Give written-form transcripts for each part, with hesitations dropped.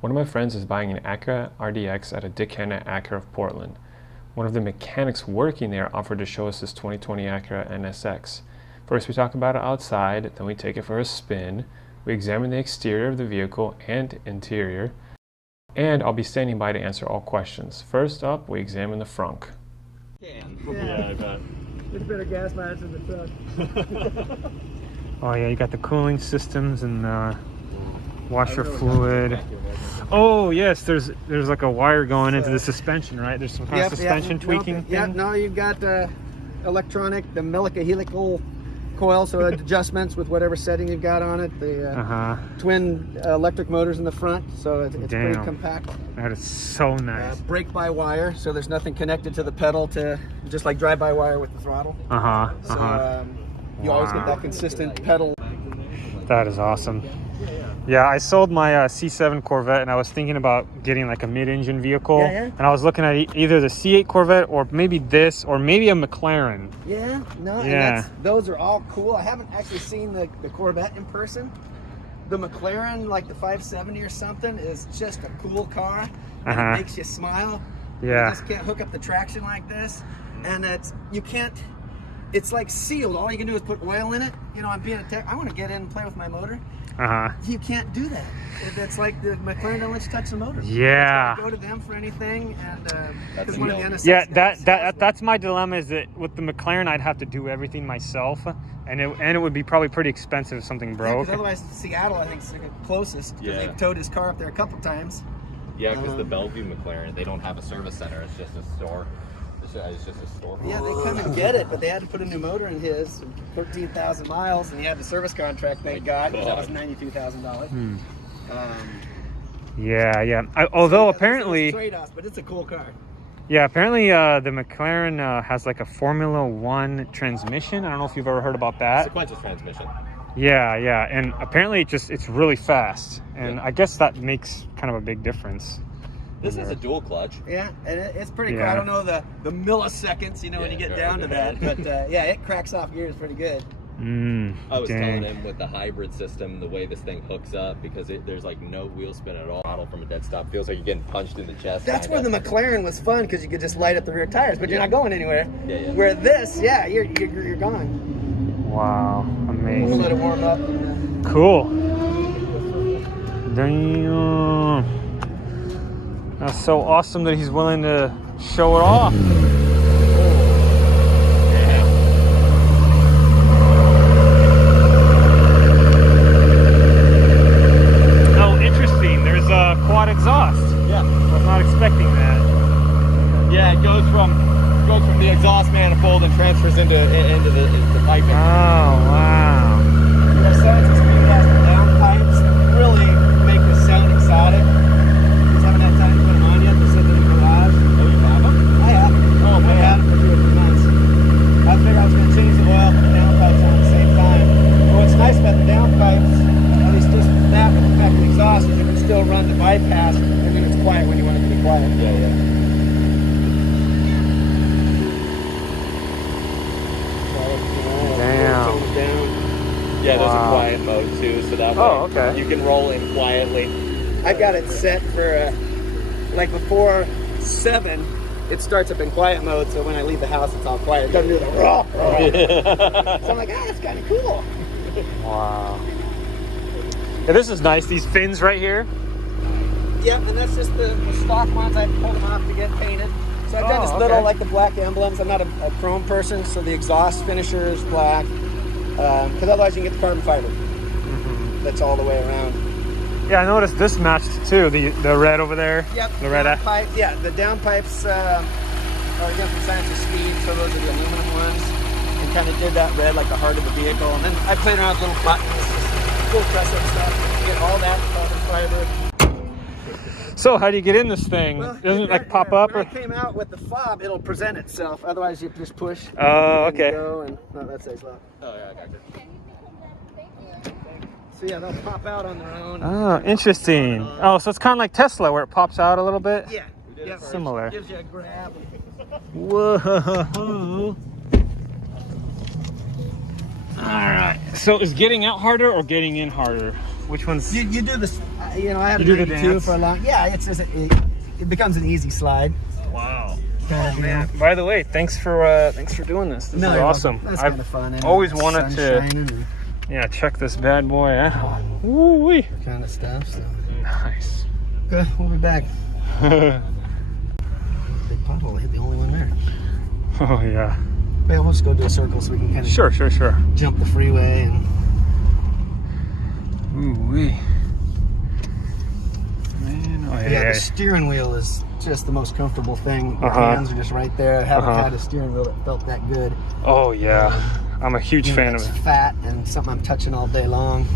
One of my friends is buying an Acura RDX at a Dick Hanna Acura of Portland. One of the mechanics working there offered to show us this 2020 Acura NSX. First we talk about it outside, then we take it for a spin, we examine the exterior of the vehicle and interior, and I'll be standing by to answer all questions. First up, we examine the frunk. Yeah, I bet. It's better gas mileage than the truck. Oh yeah, you got the cooling systems and washer fluid. Oh yes, there's like a wire going into the suspension, right? There's some kind of suspension tweaking thing. Yeah, no, you've got electronic, the helical coil, so adjustments with whatever setting you've got on it. The twin electric motors in the front, so it's pretty compact. That is so nice. Brake by wire, so there's nothing connected to the pedal, to just like drive by wire with the throttle. So you always get that consistent pedal. That is awesome. Yeah, I sold my C7 Corvette, and I was thinking about getting like a mid-engine vehicle. And I was looking at either the C8 Corvette or maybe this, or maybe a McLaren. And those are all cool. I haven't actually seen the Corvette in person. The McLaren, like the 570 or something, is just a cool car. And it makes you smile. You just can't hook up the traction like this, and it's like sealed. All you can do is put oil in it. You know, I'm being a tech. I want to get in and play with my motor. You can't do that. It's like the McLaren don't let you touch the motor. Yeah. Go to them for anything, and because one of the NSX. Yeah, that's my dilemma. Is that with the McLaren, I'd have to do everything myself, and it would be probably pretty expensive if something broke. Because otherwise, Seattle, I think, is the closest. Because they've towed his car up there a couple times. Yeah, because the Bellevue McLaren, they don't have a service center. It's just a store. It's just a store. Yeah, they come and get it, but they had to put a new motor in his, 13,000 miles, and he had the service contract they got, because that was $92,000. Although apparently, trade-offs, but it's a cool car. Yeah, apparently the McLaren has like a Formula One transmission. I don't know if you've ever heard about that. Sequential transmission. Yeah, and apparently it's really fast, and I guess that makes kind of a big difference. This is a dual clutch. Yeah, and it's pretty cool. I don't know the milliseconds, when you get down to that, but it cracks off gears pretty good. I was telling him with the hybrid system, the way this thing hooks up, because there's like no wheel spin at all. Throttle from a dead stop feels like you're getting punched in the chest. That's where the McLaren was fun, because you could just light up the rear tires, but you're not going anywhere. Where this, you're gone. Wow, amazing. We'll let it warm up. Cool. Damn. That's so awesome that he's willing to show it off. Oh, interesting. There's a quad exhaust. Yeah. I was not expecting that. Yeah, it goes from the exhaust manifold and transfers into the piping. Oh, wow. Besides this thing has the downpipes that really make this sound exotic. Just haven't had time to put them on yet. They're sitting in the garage. Oh, you have them? I have. Oh, man. I had them for 2 or 3 months. I figured I was going to change the oil and the downpipes on at the same time. But what's nice about the downpipes, at least just that with the fact of the exhaust, is you can still run the bypass and then it's quiet when you want it to be quiet. Yeah. Yeah, there's a quiet mode too, so that way you can roll in quietly. I've got it set for, like before 7, it starts up in quiet mode, so when I leave the house, it's all quiet. It doesn't do the raw. So I'm like, that's kind of cool. Wow. Yeah, this is nice. These fins right here. Yep, and that's just the stock ones. I pulled them off to get painted. So I've done this little, like the black emblems. I'm not a chrome person, so the exhaust finisher is black. Because otherwise you can get the carbon fiber. That's all the way around. Yeah, I noticed this matched too. The red over there. Yep. The red. Pipe. Yeah, the downpipes are again from Science of Speed, so those are the aluminum ones. And kind of did that red like the heart of the vehicle. And then I played around with little buttons, little press-up stuff. Get all that carbon fiber. So how do you get in this thing? Doesn't it like pop up? When it came out with the fob, it'll present itself. Otherwise, you just push. Oh, okay. No, that stays locked. Oh yeah, I got it. So yeah, they'll pop out on their own. Oh, interesting. Oh, so it's kind of like Tesla, where it pops out a little bit. Yeah. Similar. Gives you a grab. Whoa. All right. So is getting out harder or getting in harder? Which one's? You do this. You know, I had You a do the 92 dance? for a long. Yeah, it becomes an easy slide. Wow. Kind Oh of man! deal. By the way, thanks for doing this. This is you're awesome. welcome. That's I've kind of fun. And always the wanted sun to, shining and check this bad boy out. Woo-wee. kind of stuff. So. Nice. Okay, we'll be back. Big pothole. I hit the only one there. Oh yeah. Yeah, we'll just go do a circle so we can kind of Sure. jump the freeway and. Ooh-wee. Man, oh Yeah, the steering wheel is just the most comfortable thing. Your hands are just right there. I haven't had a steering wheel that felt that good. Oh yeah. I'm a huge fan of It's it. fat and something I'm touching all day long.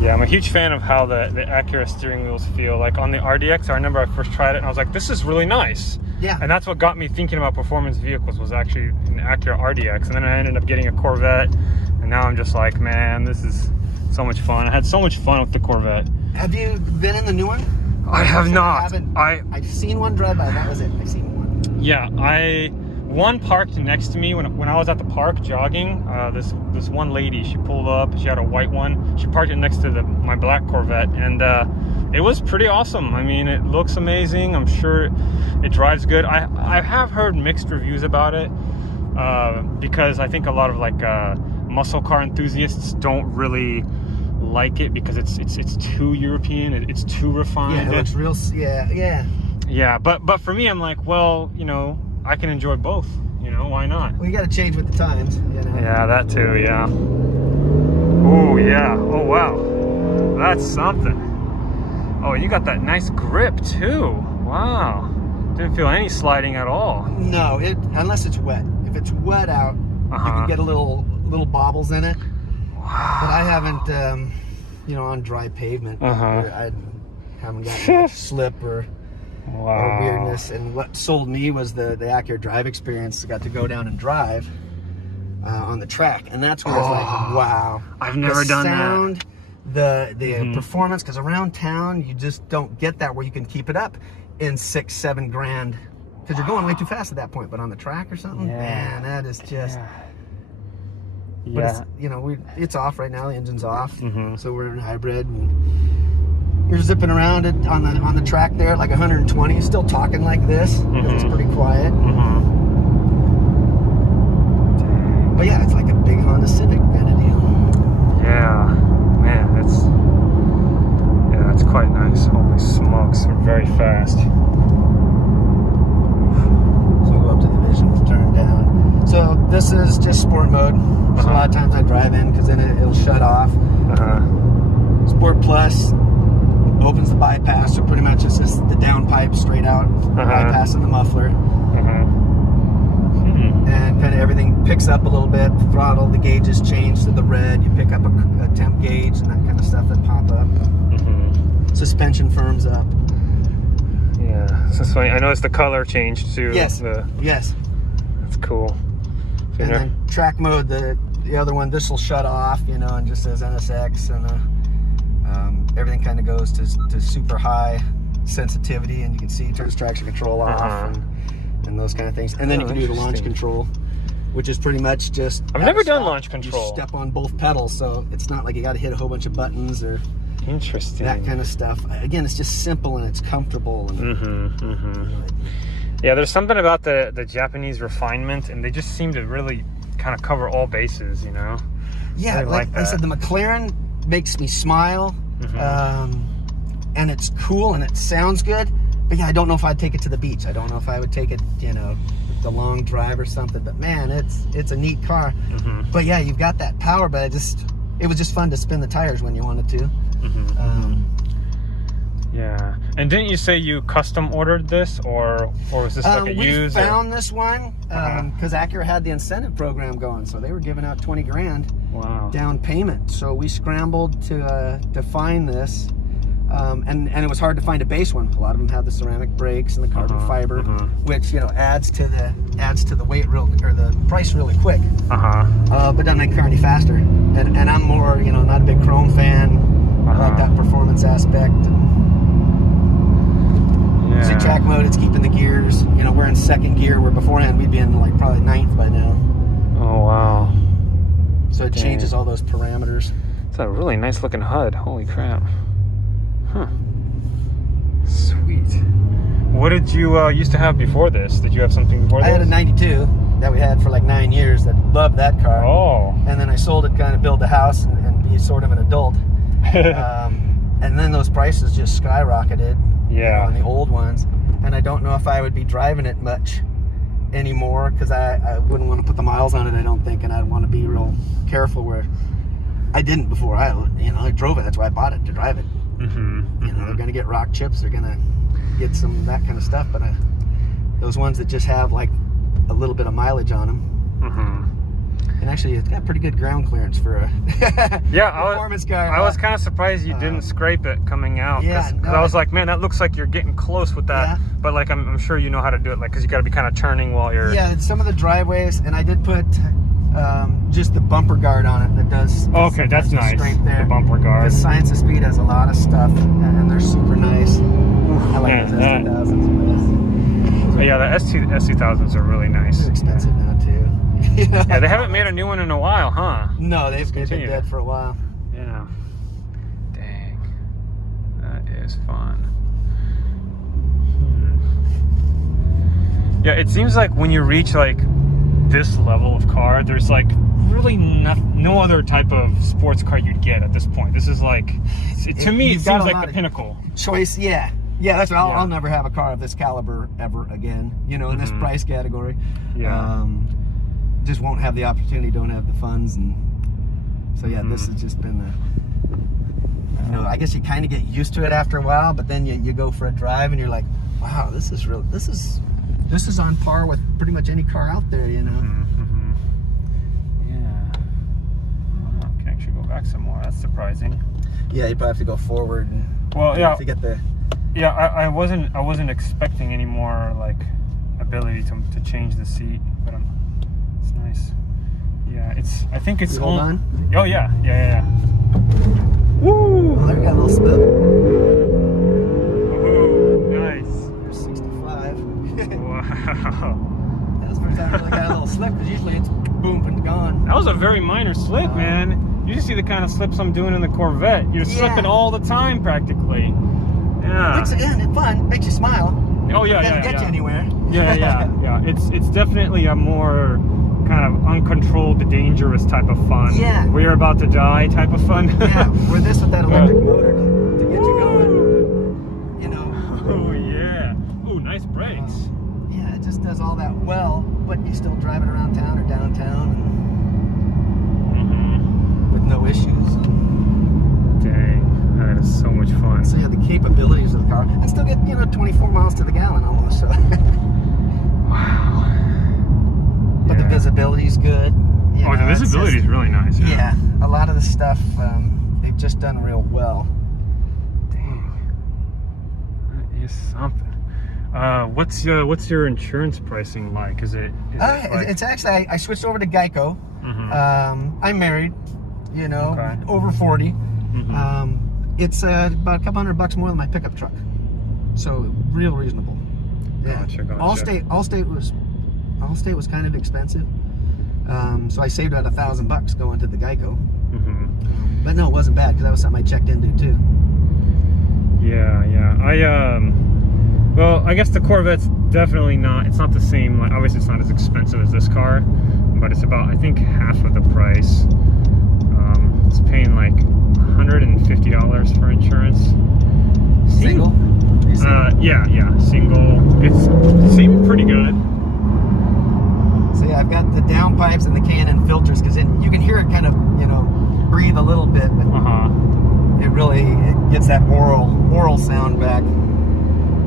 Yeah, I'm a huge fan of how the Acura steering wheels feel. Like on the RDX, I remember I first tried it and I was like, this is really nice. Yeah. And that's what got me thinking about performance vehicles, was actually an Acura RDX. And then I ended up getting a Corvette. And now I'm just like, man, this is so much fun. I had so much fun with the Corvette. Have you been in the new one? I have not. I've seen one drive by. That was it. I've seen one. Yeah, one parked next to me when I was at the park jogging. This one lady, she pulled up. She had a white one. She parked it next to my black Corvette, and it was pretty awesome. I mean, it looks amazing. I'm sure it drives good. I have heard mixed reviews about it because I think a lot of like muscle car enthusiasts don't really like it because it's too European. It's too refined. Yeah, it looks real. Yeah. Yeah, but for me, I'm like, well, I can enjoy both. Why not? Well, you got to change with the times. Yeah, that too. Yeah. Oh yeah. Oh wow. That's something. Oh, you got that nice grip too. Wow. Didn't feel any sliding at all. No, unless it's wet. If it's wet out, you can get a little bobbles in it. Wow. But I haven't, on dry pavement. I haven't gotten much slip or weirdness. And what sold me was the Acura drive experience. I got to go down and drive on the track, and that's when it's like, wow. I've never done sound, the performance, because around town you just don't get that where you can keep it up in $6-7 grand because you're going way too fast at that point. But on the track or something, man, that is just. But it's, it's off right now. The engine's off, so we're in hybrid. And you're zipping around it on the track there at like 120, still talking like this because it's pretty quiet. But yeah, it's like a big Honda Civic kind of deal. Yeah, man, it's quite nice. Holy smokes, we're very fast. So we'll go up to the vision, turn down. So this is just sport mode. So a lot of times I drive in because then it'll shut off. Sport Plus opens the bypass, so pretty much it's just the downpipe straight out, bypassing the muffler. And kind of everything picks up a little bit. The throttle, the gauges change to the red. You pick up a temp gauge and that kind of stuff that pop up. Suspension firms up. Yeah, so it's funny. I noticed the color changed too. Yes. Yes. That's cool. So And then track mode, the other one, this will shut off, and just says NSX, and everything kind of goes to super high sensitivity, and you can see turns traction control off and those kind of things. And then you can do the launch control, which is pretty much just. I've never done launch control. You step on both pedals, so it's not like you got to hit a whole bunch of buttons or. Interesting. That kind of stuff. Again, it's just simple and it's comfortable. And Yeah, there's something about the Japanese refinement, and they just seem to really kind of cover all bases, Yeah, really like I said, the McLaren makes me smile, and it's cool and it sounds good. But yeah, I don't know if I'd take it to the beach. I don't know if I would take it, the long drive or something. But man, it's a neat car. But yeah, you've got that power, but it was just fun to spin the tires when you wanted to. Yeah, and didn't you say you custom ordered this, or was this like a used? We found this one because Acura had the incentive program going, so they were giving out 20 grand down payment. So we scrambled to find this, and it was hard to find a base one. A lot of them have the ceramic brakes and the carbon fiber, which adds to the weight or the price really quick. But doesn't make the car any faster. And I'm more not a big chrome fan. I like that performance aspect. See, track mode, it's keeping the gears. We're in second gear, where beforehand we'd be in like probably ninth by now. Oh wow. So So it changes all those parameters. It's a really nice looking HUD. Holy crap. Huh. Sweet. What did you used to have before this? Did you have something before this? I had a 92 that we had for like 9 years. That loved that car. Oh. And then I sold it, kind of build the house and be sort of an adult. And then those prices just skyrocketed. Yeah. On the old ones. And I don't know if I would be driving it much anymore, because I wouldn't want to put the miles on it, I don't think, and I'd want to be real careful, where I didn't before. I drove it. That's why I bought it, to drive it. Mm-hmm. You know, they're going to get rock chips. They're going to get some of that kind of stuff. But those ones that just have like a little bit of mileage on them. Mm-hmm. And actually, it's got pretty good ground clearance for a performance car. I was kind of surprised you didn't scrape it coming out. Yeah, because I was like, man, that looks like you're getting close with that. Yeah. But like, I'm sure you know how to do it, like, because you got to be kind of turning while you're. Yeah, some of the driveways, and I did put just the bumper guard on it that does. Okay, that's nice. There. The bumper guard. Because Science of Speed has a lot of stuff, and they're super nice. I like those S2000s. Yeah, the S2000s are really nice. They're expensive now too. Yeah, they haven't made a new one in a while, huh? No, they've been dead for a while. Yeah. Dang. That is fun. Yeah, it seems like when you reach like this level of car, there's like really no other type of sports car you'd get at this point. This is like, to me, it seems like the pinnacle. Choice, yeah. Yeah, that's what I'll never have a car of this caliber ever again, you know, in this price category. Yeah. Just won't have the opportunity, don't have the funds, and so yeah, this has just been you know, I guess you kind of get used to it after a while, but then you go for a drive and you're like, wow, this is on par with pretty much any car out there, you know. Yeah. Oh, I can actually go back some more. That's surprising. Yeah, you probably have to go forward and to get the. Yeah, I wasn't expecting any more like ability to change the seat, but it's nice. Yeah, I think it's hold on. Oh yeah. Woo! Oh, there we got a little split. Woohoo! Nice. 65. Wow. That was the first time I really got a little slip, because usually it's boom and gone. That was a very minor slip, man. You see the kind of slips I'm doing in the Corvette. You're slipping all the time, practically. Yeah. It's fun. Makes you smile. Oh yeah, Doesn't get you anywhere. Yeah. It's definitely a more kind of uncontrolled, dangerous type of fun. Yeah. We're about to die type of fun. Yeah. We're this with that electric motor to get you going. You know. Oh yeah. Oh, nice brakes. Yeah, it just does all that well, but you still drive it around town or downtown with no issues. Dang. That is so much fun. So yeah, the capabilities of the car, and still get 24 miles to the gallon almost. So. Wow. But the visibility is good. The visibility is really nice. Yeah, a lot of the stuff they've just done real well. Dang, that is something. What's your insurance pricing like? Is it like... It's actually I switched over to Geico. I'm married, over 40. It's about a couple $100 more than my pickup truck, so real reasonable. Yeah. Gotcha. Allstate was kind of expensive, so I saved about $1,000 going to the Geico. But no, it wasn't bad, because that was something I checked into too. Yeah. Well, I guess the Corvette's definitely not. It's not the same. Like, obviously, it's not as expensive as this car, but it's about, I think, half of the price. It's paying like $150 for insurance. Single? Yeah, single. It seemed pretty good. So yeah, I've got the downpipes and the K&N filters, because you can hear it kind of, breathe a little bit, but it gets that oral sound back.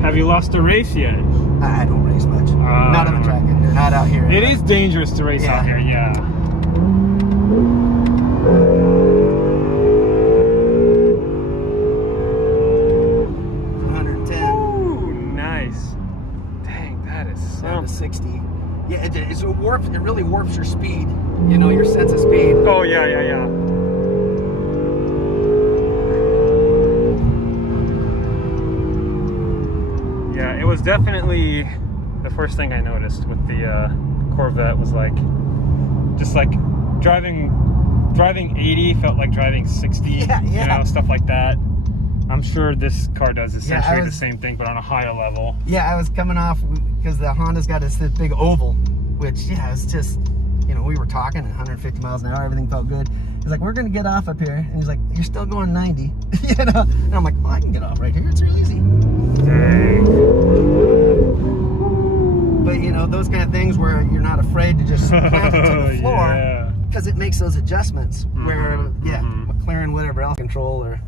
Have you lost a race yet? I don't race much. Not on the track, not out here. It is dangerous to race out here, yeah. 110. Ooh, nice. Dang, that is down to 60. Yeah, it really warps your speed. Your sense of speed. Oh yeah. Yeah, it was definitely the first thing I noticed with the Corvette was just like driving driving 80 felt like driving 60. Yeah. You know, stuff like that. I'm sure this car does essentially the same thing, but on a higher level. Yeah, I was coming off because the Honda's got this big oval, which, yeah, it's just, you know, we were talking at 150 miles an hour, everything felt good. He's like, we're going to get off up here. And he's like, you're still going 90. You know? And I'm like, well, I can get off right here. It's real easy. Dang. But, you know, those kind of things where you're not afraid to just plant it to the floor because it makes those adjustments where, McLaren, whatever else control, or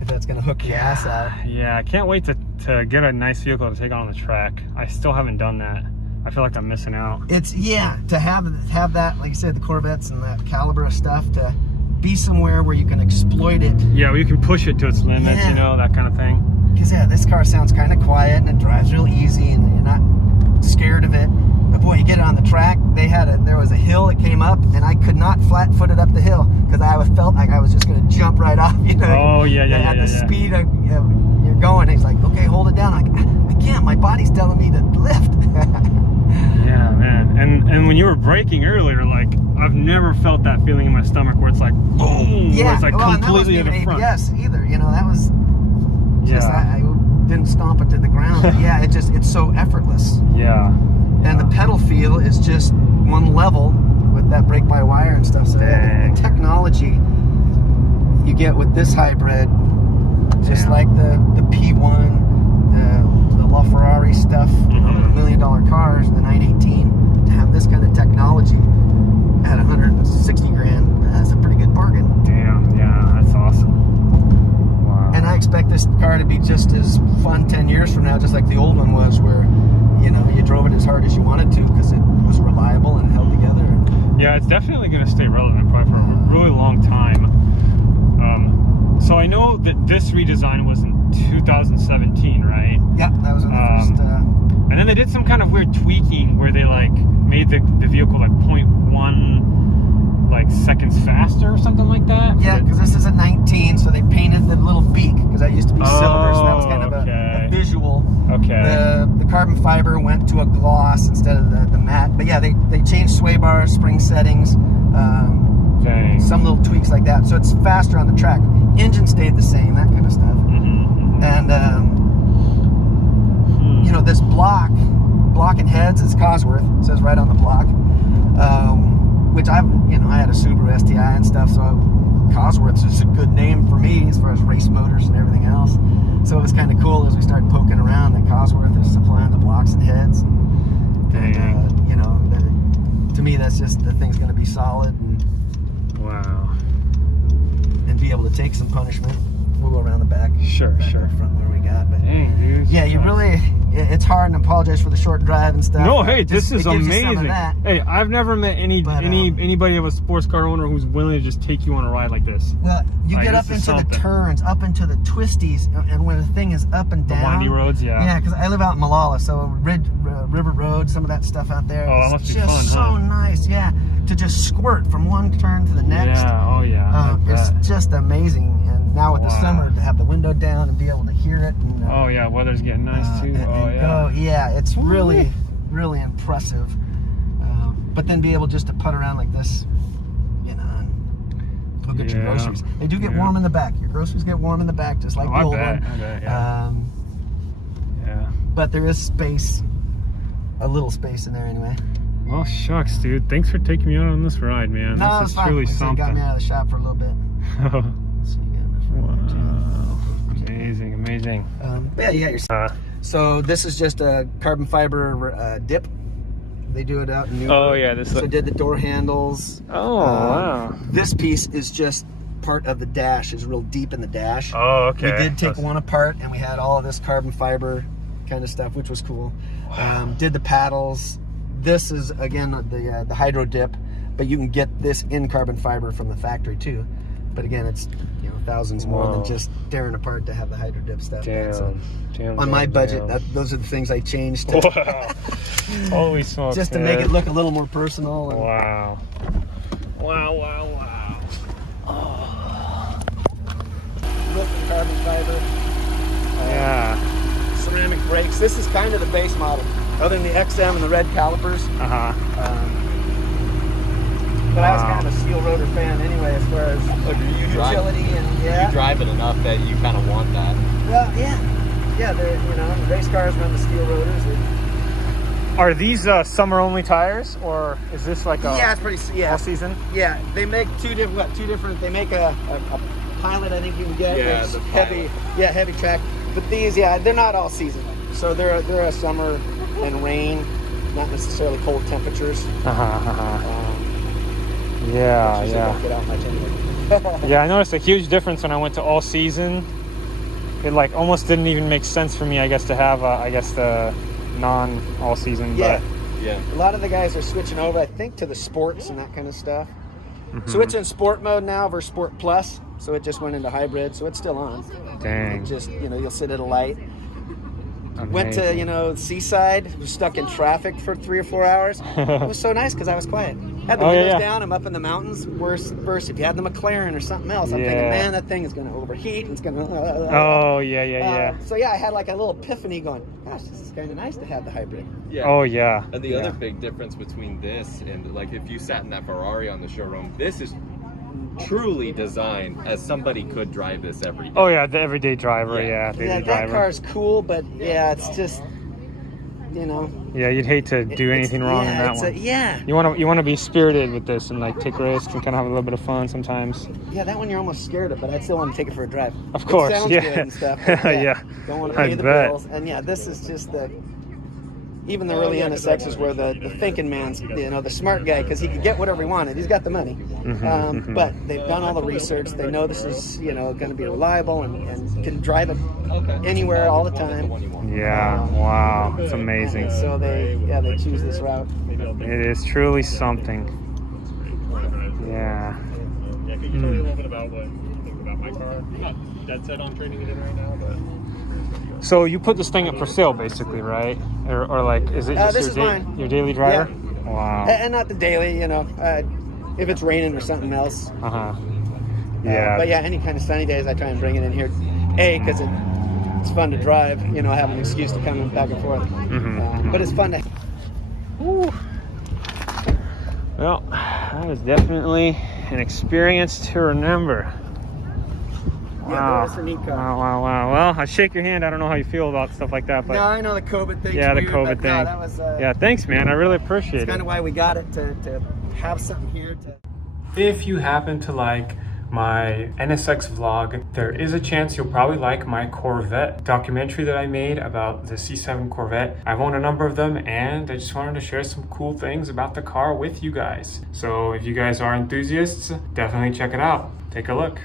if that's going to hook your ass out. Yeah, I can't wait to get a nice vehicle to take on the track. I still haven't done that. I feel like I'm missing out. It's, to have that, like you said, the Corvettes and that caliber of stuff, to be somewhere where you can exploit it. Yeah, where you can push it to its limits, you know, that kind of thing. Because, this car sounds kind of quiet and it drives real easy and you're not scared of it. But boy, you get it on the track, there was a hill that came up and I could not flat-foot it up the hill because I felt like I was just going to jump right off, you know. Oh, yeah. At the speed you're going, he's like, okay, hold it down. I'm like, I can't, my body's telling me to lift. Yeah, man. And when you were braking earlier, like, I've never felt that feeling in my stomach where it's like, boom, where it's like completely in the front. ABS either, you know, that was just, I didn't stomp it to the ground. But yeah, it's so effortless. Yeah. And the pedal feel is just one level with that brake-by-wire and stuff. So the technology you get with this hybrid, just like the P1, the LaFerrari stuff, $1 million cars, the 918, to have this kind of technology at 160 grand, that's a pretty good bargain. Damn, yeah, that's awesome. Wow. And I expect this car to be just as fun 10 years from now, just like the old one was, where, you know, you drove it as hard as you wanted to because it was reliable and held together. Yeah, it's definitely going to stay relevant probably for a really long time. So I know that this redesign was in 2017, right? Yeah, that was when the first... and then they did some kind of weird tweaking where they like made the vehicle like 0.1 like seconds faster or something like that. Yeah, because this is a 19, so they painted the little beak because that used to be silver, so that was kind of a visual. Okay. The carbon fiber went to a gloss instead of the matte. But yeah, they changed sway bars, spring settings, some little tweaks like that. So it's faster on the track. Engine stayed the same, that kind of stuff. And you know, this block and heads is Cosworth. It says right on the block. Which I had a Subaru STI and stuff, so Cosworth's is a good name for me as far as race motors and everything else. So it was kind of cool as we started poking around that Cosworth is supplying the blocks and heads. And you know, to me, that's just, the thing's going to be solid. And, wow. And be able to take some punishment. We'll go around the back. Sure. Front where we got. But dang, dude. Yeah, you really, it's hard, and apologize for the short drive and stuff. No, hey, this is amazing. That. Hey, I've never met anybody of a sports car owner who's willing to just take you on a ride like this. Well, you get up into the turns, up into the twisties, and when the thing is up and down. The windy roads, yeah. Yeah, because I live out in Malala, so River Road, some of that stuff out there. Oh, that must be just fun, so nice, yeah. To just squirt from one turn to the next. Yeah, oh yeah. It's just amazing. And now with the summer, to have the window down and be able to hear it. And, oh yeah, weather's getting nice too. It's really, really impressive. But then be able just to putt around like this, you know, and look at your groceries. They do get warm in the back. Your groceries get warm in the back, just like the old one. I bet, yeah. But there is space, a little space in there anyway. Well, shucks, dude. Thanks for taking me out on this ride, man. No, this is truly something. Got me out of the shop for a little bit. Wow. Amazing. Yeah, you got your. So this is just a carbon fiber dip. They do it out in New York. Oh yeah, this. So did the door handles. Oh wow. This piece is just part of the dash. Is real deep in the dash. Oh okay. We did take one apart, and we had all of this carbon fiber kind of stuff, which was cool. Wow. Did the paddles. This is again the hydro dip, but you can get this in carbon fiber from the factory too. But again, it's thousands more than just tearing apart to have the hydro dip stuff. On my budget, those are the things I changed. Wow. Holy smokes! Just to make it look a little more personal. And wow. Oh. Look at carbon fiber. Yeah. Ceramic brakes. This is kind of the base model. Other than the XM and the red calipers. But I was kind of a steel rotor fan anyway, as far as utility and You drive it enough that you kind of want that. Well, yeah, they're, you know, the race cars run the steel rotors. Are these summer only tires, or is this like a it's pretty all season? Yeah, they make two different. They make a Pilot, I think you can get. Yeah, it's the heavy, heavy track. But these, they're not all season. So they're a summer and rain, not necessarily cold temperatures. Yeah. Don't get out much anyway. Yeah, I noticed a huge difference when I went to all season. It like almost didn't even make sense for me, I guess, to have the non all season. Yeah. But Yeah. A lot of the guys are switching over, I think, to the sports and that kind of stuff. So it's in sport mode now versus sport plus. So it just went into hybrid, so it's still on. Dang. It just, you'll sit at a light. Amazing. Went to, Seaside, was stuck in traffic for 3 or 4 hours. It was so nice because I was quiet. Had the windows down, I'm up in the mountains. Worse if you had the McLaren or something else. I'm thinking, man, that thing is going to overheat and it's going to... Oh, yeah. So I had like a little epiphany going, gosh, this is kind of nice to have the hybrid. Yeah. Oh, yeah. And the other big difference between this and like if you sat in that Ferrari on the showroom, this is truly designed as somebody could drive this every day. Oh, yeah, the everyday driver, That car's cool, but it's just, Yeah, you'd hate to do anything wrong in that one. You want to be spirited with this and like take risks and kind of have a little bit of fun sometimes. Yeah, that one you're almost scared of, but I still want to take it for a drive. Of course, it sounds good and stuff. Yeah. Don't want to pay the bills. And this is just even the early NSXs where the thinking man's, the smart guy, because he could get whatever he wanted. He's got the money. But they've done all the research. They know this is, going to be reliable and can drive it anywhere all the time. Yeah, wow, it's amazing. So they choose this route. It is truly something. Yeah. Yeah, can you tell me a little bit about what you think about my car? I'm not dead set on trading it in right now, but... So you put this thing up for sale, basically, right? Or like, is it just your daily driver? Yeah. Wow. And not the daily, if it's raining or something else. Yeah. But any kind of sunny days, I try and bring it in here. Because it's fun to drive, have an excuse to come back and forth. But it's fun to... Woo. Well, that was definitely an experience to remember. Wow. That's a neat car. Wow. Well, I shake your hand. I don't know how you feel about stuff like that, but no, I know the COVID thing. Yeah, the COVID thing. No, that was, thanks, man. I really appreciate it. It's kind of why we got it to have something here to. If you happen to like my NSX vlog, there is a chance you'll probably like my Corvette documentary that I made about the C7 Corvette. I've owned a number of them and I just wanted to share some cool things about the car with you guys. So if you guys are enthusiasts, definitely check it out. Take a look.